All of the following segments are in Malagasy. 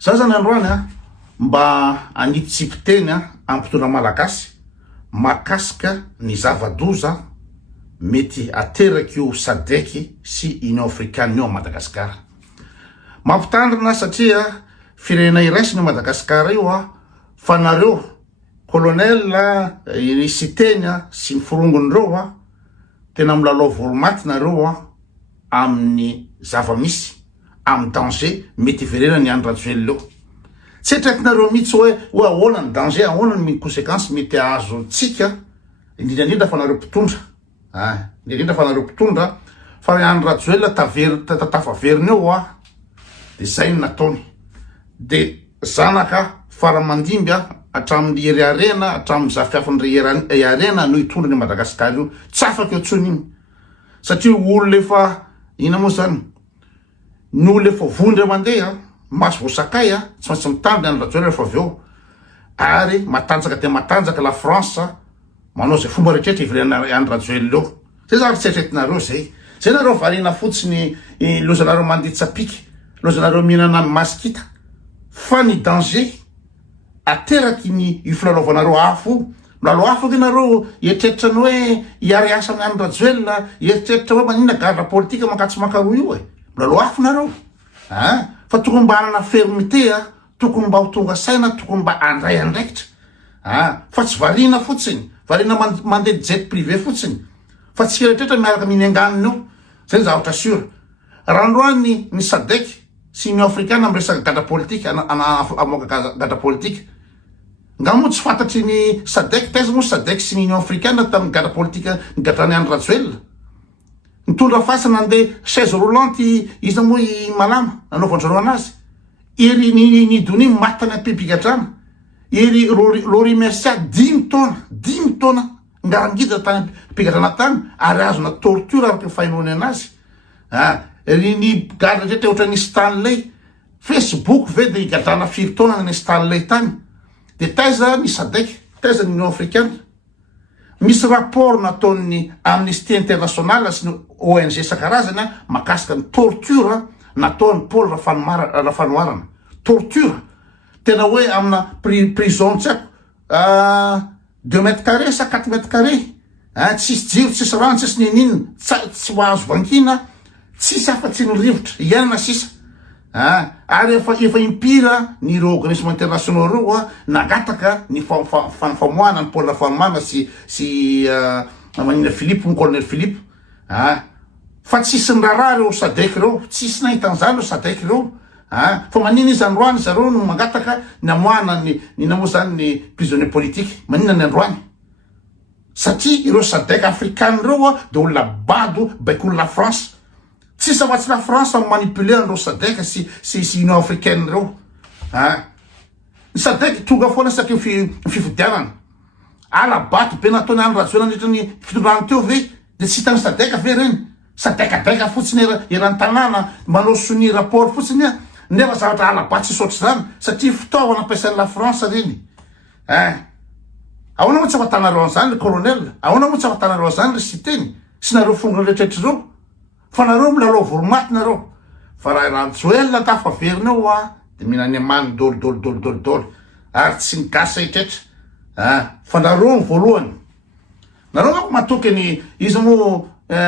Za zany androany mba anitsipiteny ampitona malagasy makasika ny zava-doza mety ateraky io SADC sy Union Africaine io Madagasikara. Mampitandrina satria firenena iraisiny Madagasikara io fa nareo colonel sy teny sy ny forongon'ireo tena milalao voromaty nareo amin'ny zava-misy amin'ny danger mety iverena ny andro rajoelona eo. Tsy trakinareo mihitsy hoe ahoana ny danger, ahoana ny conséquence mety azo tsika indrindra fa nareo mpitondra. Indrindra fa nareo mpitondra fa ny andro rajoelona tafaverina eo de zay ny nataony. De zanaka faramandimby hatramin'ny ery arena, hatramin'ny zafiafin'ny ery arena no hitondra ny Madagasikara io. Tsy afaka eo tsony iny. Satria olo efa ina moa zany ny olo efa vondra mandeha maso voasakay tsy maintsy mitandry andro rajoelona rehefa aveo. Ary matanjaka te matanjaka la France manao zay fomba rehetraretra iverena andro rajoelona eo. Zay zavatra tsy eritreretinareo zay. Zay nareo variana fotsiny lozanareo mandeha tsapiky, lozanareo mihinana masikita. Fa ny danger ateraky ny ifilalaovanareo afo. Milalao afo nareo eritreritry ny hoe hiary asa amin'ny andro rajoelona, eritreritry hoe manina gadra politika mankatso makaroa io milalao afo nareo. Fa tokony mba hanana fermité, tokony mba ho tonga saina, tokony mba andray andraikitra. Fa tsy variana fotsiny, variana mandeha jet privé fotsiny. Fa tsy eritreretra miaraka miny anganiny eo. Zay zavatra sura. Raha androany ny SADC sy Union Africaine amin'ny resaka gadra politika, amoaka gadra politika. Nga moa tsy fantatry ny SADC, taiza moa SADC sy ny Union Africaine tamin'ny gadra politika ny gadrany andro rajoelona. Nitondra fasana andeha chaise roulante izy moa i malama nanaovanjareo anazy. Ery ny dony matany ampipigadrana. Ery Lori Mercia 10 taona ngarangida tany ampigadrana tany ary azona torture araka ny fahinony anazy. Ery ny gadra rehetra ohatra ny Stanley Facebook ve de igadrana 5 taona ny Stanley tany. De taiza ny SADC, taiza ny Union Africaine. Misy rapport nataon'ny Amnesty International sy ny ONG isan-karazany makasika ny torture nataon'ny Paul Rafanoarana. Torture tena hoe amina prison tsy haiko 2 mètres carrés sa 4 mètres carrés. Tsisy jiro, tsisy rano, tsisy ninina, tsy ho azo vankina, tsisy afa-tsy ny rivotra, iainana sisa. Ary efa impira ny organisme internationaux reo nagataka ny famoahana ny Paul Rafanoarana sy manina Philippe, ny colonel Philippe. Fa tsisy ny raharaha reo SADC reo, tsisy nahitan'izany reo SADC reo. Fa manina izy androany zareo no mangataka ny amoahana ny namoa zany ny prisonnier politique. Manina ny androany. Satria ireo SADC africaine reo de olona bado baikon'la France. Tsisy afa-tsy la France manipulé andreo SADC sy Union Africaine reo. Ny SADC tonga foana saky fifidianana. Alabato be nataony andro rajoelona nandritra ny fitondrany teo ve de tsy hitany SADC ve reny. SADC fotsiny eran'ny tanàna manao sony rapport fotsiny nefa zavatra alabato tsy sotry zany satria fitaovana ampiasain'ny la France reny. Ahoana moa tsy afatanareo an'izany le colonel, ahoana moa tsy afatanareo an'izany le siteny sy nareo fongana rehetraretra reo. Fa nareo milalao voromaty nareo. Fa raha rajoelona tafaverina eo de mihinany amany dolo. Ary tsy migasa hitretra. Fa nareo ny voalohany. Nareo manko matoky ny izy moa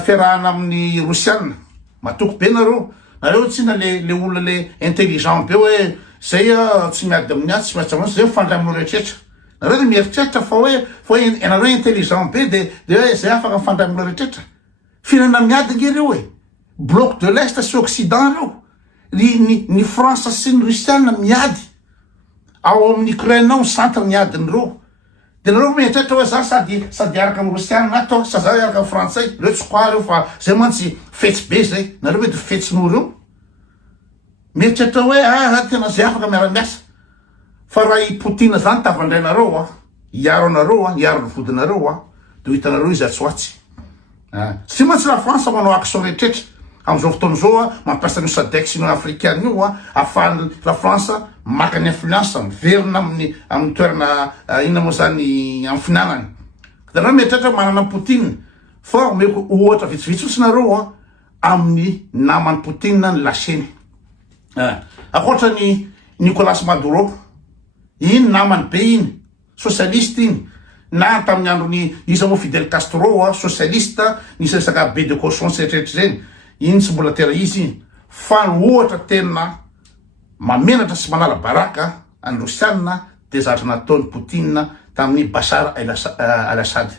fiarahana amin'ny Rosiana. Matoky be nareo. Nareo tsy na le olona le intelligent be hoe zay tsy miady amin'ny azy, tsy miady amin'ny zay mifandray amin'ny rehetraretra. Nareo de mieritreritra fa hoe nareo intelligent be de hoe zay afaka mifandray amin'ny rehetraretra. Firenena miady nge reo bloc de l'Est sy Occident reo. Ny France sy ny Rusiana miady. Ao amin'ny Ukraine ao centre miadiny reo. De nareo mieritreritra hoe za sady araka amin'ny Rusiana atao sa za araka amin'ny Frantsay. Reo tsy kwa reo fa zay mantsy fetsy be zay. Nareo hoe de fetsin'o reo. Mieritreritra hoe tena zay afaka miara-miasa. Fa raha i Poutine zany tavandrainareo iaro anareo, iaro ny vodinareo de hitanareo izy atsoatsy. Sy mantsy la France manao action rehetraretra am'izao fotoana zao mampiasa ny SADC sy Union Africaine io ahafahan'ny la France maka ny influence miverina amin'ny toerana ina moa zany amin'ny finanany. Da nareo mieritreritra manana Poutine fa omeko ohatra vitsivitsy fotsy nareo amin'ny naman'ny Poutine ny laseny. Akoatra ny Nicolas Maduro iny namany be iny socialiste iny na tamin'ny androny izy moa Fidel Castro socialiste nisy resaka be de cochon setretra zeny iny tsy mbola tera izy fa ohatra tena mamenatra sy manala baraka any Rosiana de zatra nataony Poutine tamin'ny Bashar al-Assad.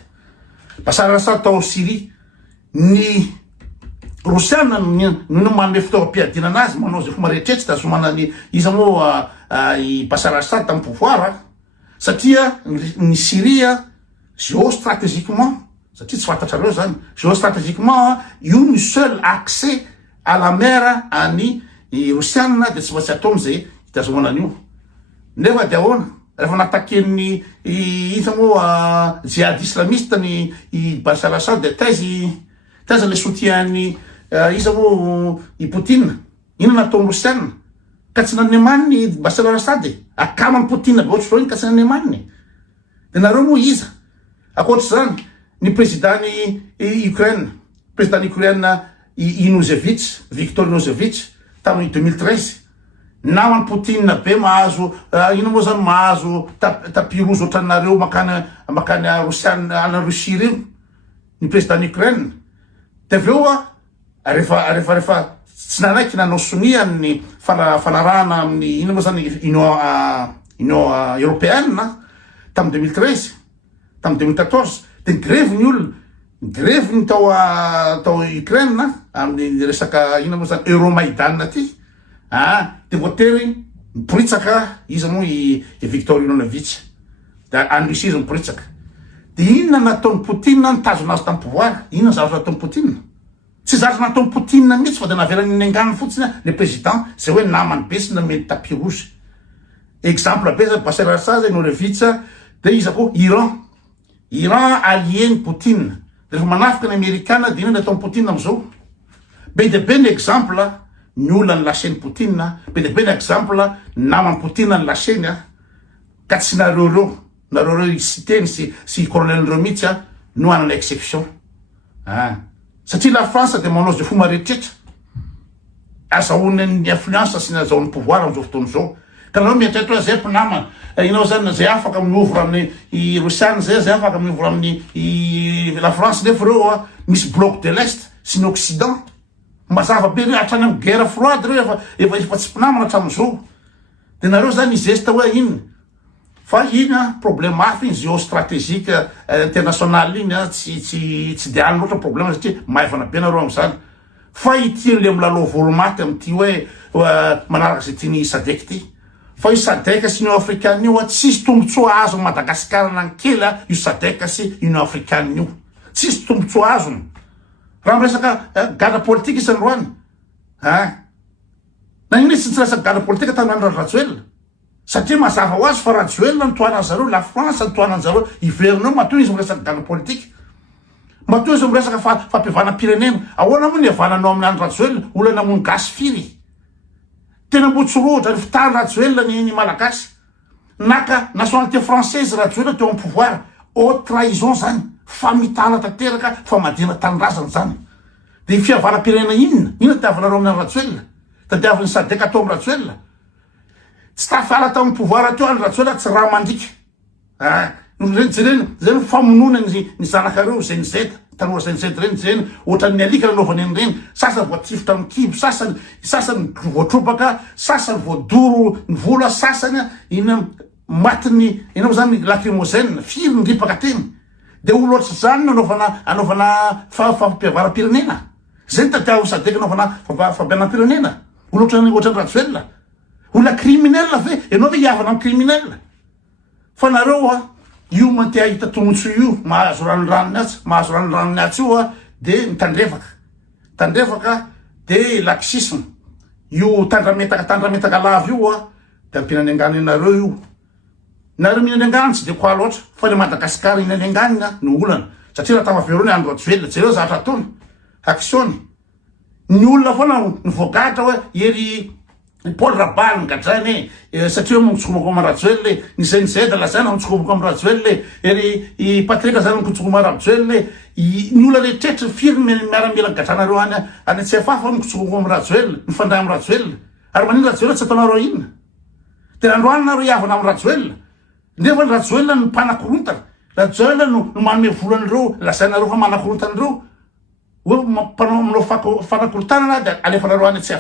Bashar al-Assad tao Syrie ny Rosiana no manome fitaovam-piadiana anazy manao zay fomba rehetretsy tazomana ny izy moa i Bashar al-Assad tamin'ny pouvoir satria ny Syrie géostratégiquement satria tsy fantatrareo zany géostratégiquement io ny seul accès à la mer any Rosiana de tsy maintsy atao am'izay hitazomana an'io nefa de ahoana rehefa nataken'ny iza moa jihad islamiste ny Bashar al-Assad de taiza le soutian'ny iza moa i Poutine ino nataony Rosiana ka tsy nanemaniny Bashar al-Assad akamany Poutine be ohatry zao iny ka tsy nanemaniny de nareo moa iza akoatry zany ny présidentny Ukraine président Ukraine Inozevich Viktor Inozevich tamin'ny 2013 namany Poutine be mahazo ino moa zany mahazo tapirozo ohatranareo makany Rosiana ana Russie reo ny président Ukraine de aveo rehefa tsy nanaiky nanao sonia ny fanarahana amin'ny ino moa zany Union Européenne tamin'ny 2013 tamin'ny 2014 de grève ny olona grève ny tao Ukraine amin'ny resaka ino moa zany Euromaidan ty de voatery miporitsaka izy moa i Viktor Yanukovych da any Russie izy miporitsaka de inona nataony Poutine nitazo nazy tamin'ny pouvoir inona zavatra nataony Poutine tsy zavatra nataony Poutine mihitsy fa de naverany nengany fotsiny le président zay hoe namany be sy nameny tapis rouge exemple be zay Bashar al-Assad Yanukovych de izy koa Iran allié ny Poutine rehefa manafika ny Amerikana de inona nataony Poutine am'izao be de be ny exemple ny olona ny laseny Poutine be de be ny exemple namany Poutine ny laseny ka tsy nareo citeny sy colonel mihitsy no anana exception satria la France de manao zay fomba rehetrretra azahoany ny influence sy nazahoany pouvoir am'izao fotoana zao ka nareo mieritreritra zay mpinamana inao zany zay afaka miovra amin'ny Rosiana zay afaka miovra amin'ny la France nefa reo misy bloc de l'Est sy ny Occident mazava be reo hatrany amin'ny guerre froide reo efa tsy mpinamana hatramin'izao de nareo zany izesta hoe iny fa ina problème hafa iny géostratégique international iny tsy de any loatra problème satria maivana be nareo am'izany fa ity le milalao volomaty am'ty hoe manaraka zay tiany SADC ty fa io SADC sy Union africaine io tsisy tombotsoa azo Madagasikara nankela io SADC sy Union africaine io tsisy tombotsoa azony raha miresaka gadra politique isany roany na iny tsy resaka gadra politique tamin'andro Rajoelina satria mazava ho azy fa Rajoelina nitoanany zareo la France nitoanany zareo iverineo matoy izy miresaka gadra politique matoy izy miresaka fampiavana-pirenena ahoana moa ny havananao amin'ny andro Rajoelina olana namony gasy firy tena mbotsoroatra ny fitany Rajoelina ny malagasy naka nationalité française Rajoelina teo amin'ny pouvoir haute trahison zany fa mitana tanteraka fa madina tanindrazana zany de fiavana-pirenena inona tiavanareo amin'ny Rajoelina tadiavin'ny SADC atao amin'ny Rajoelina tsy tafala tao amin'ny pouvoir teo any Rajoelina tsy raha mandrika zay famonona ny zanakareo zay nizeta tanora zay nizeta reny zay ohatran'ny alika nanaovany an'ireny sasany voatrifotra amin'ny kibo sasany voatrobaka sasany voadoro ny vola sasany ina matiny ina zany lacrymogène firy ny ripaka teny de olo ohatsy zany anaovana fampiavara-pirenena zay tadiavo SADC anaovana fampiavara-pirenena olo ohatran'ny Rajoelina olona criminel ve ianao ve hiavana amin'ny criminel fa nareo io mantea hita tombotso io mahazo ranoranony atsy io de tandrefaka de laxisme io tandrametaka lava io de ampinany angany nareo io nareo minany angany tsy de koa loatra fa le Madagasikara inany anganina no olana satria raha tamaverony andro Rajoelina jereo zatra ataony aksiony ny olona foana ny voagatra hoe ery Paul Rabal ngadrany satria mitsikombako amin'ny Rajoelina ny ZNZ lazana mitsikombako amin'ny Rajoelina ery Patrika zany mitsikombako amin'ny Rajoelina ny olona rehetrretra firy miaramila gadranareo any tsy afafa mitsikombako amin'ny Rajoelina ny fanday amin'ny Rajoelina ary manino Rajoelina tsy ataonareo inona tena androany nareo iavana amin'ny Rajoelina nefa ny Rajoelina no mpanakorontana Rajoelina no manome volan'ireo lazainareo fa manakorontana manao fanakorotana de alefanareo any tsy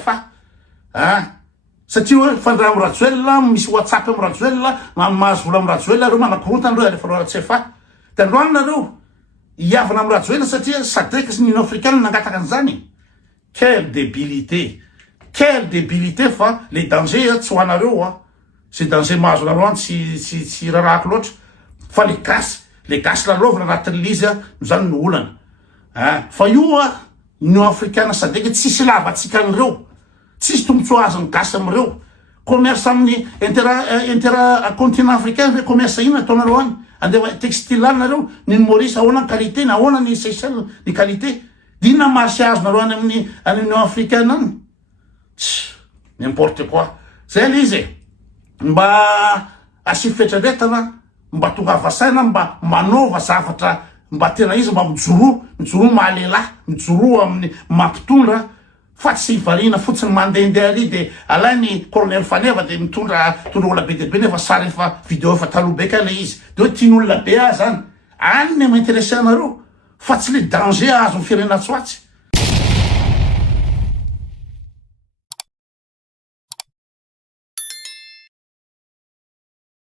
satria hoe fandraha amin'ny Rajoelina misy WhatsApp amin'ny Rajoelina mahazo vola amin'ny Rajoelina reo manakorontana reo alefanareo any tsy de androany nareo iavana amin'ny Rajoelina satria SADC sy l'Union africaine nangataka an'izany. Quelle débilité fa les dangers tsy ho anareo c'est danger mahazo anareo any tsy rarahako loatra fa le gasy lalovina anatin'ny lizy zany no olana fa io Union africaine SADC tsisy lavatsika an'ireo tsisy tombotsoa azony gasy am'ireo commerce amin'ny intercontinent africain ve commerce ino ataonareo any andeha textile any nareo ny Maurice ahoana ny qualité na ahoana ny Seychelles ny qualité dina marché azonareo any amin'ny Union africaine any n'importe quoi zay le izy mba asy fetradretana mba tonga avasaina mba manova zavatra mba tena izy mba mijoro mahalela mijoro amin'ny mampitondra fa tsy varina fotsiny mandehandeha ary de alainy colonel Faneva de mitondra olona be de be nefa sary efa vidéo efa taloha be ka le izy de hoe tian'olona be zany any ny m'intéressé anareo fa tsy le danger azo ny firenena Tsoatsy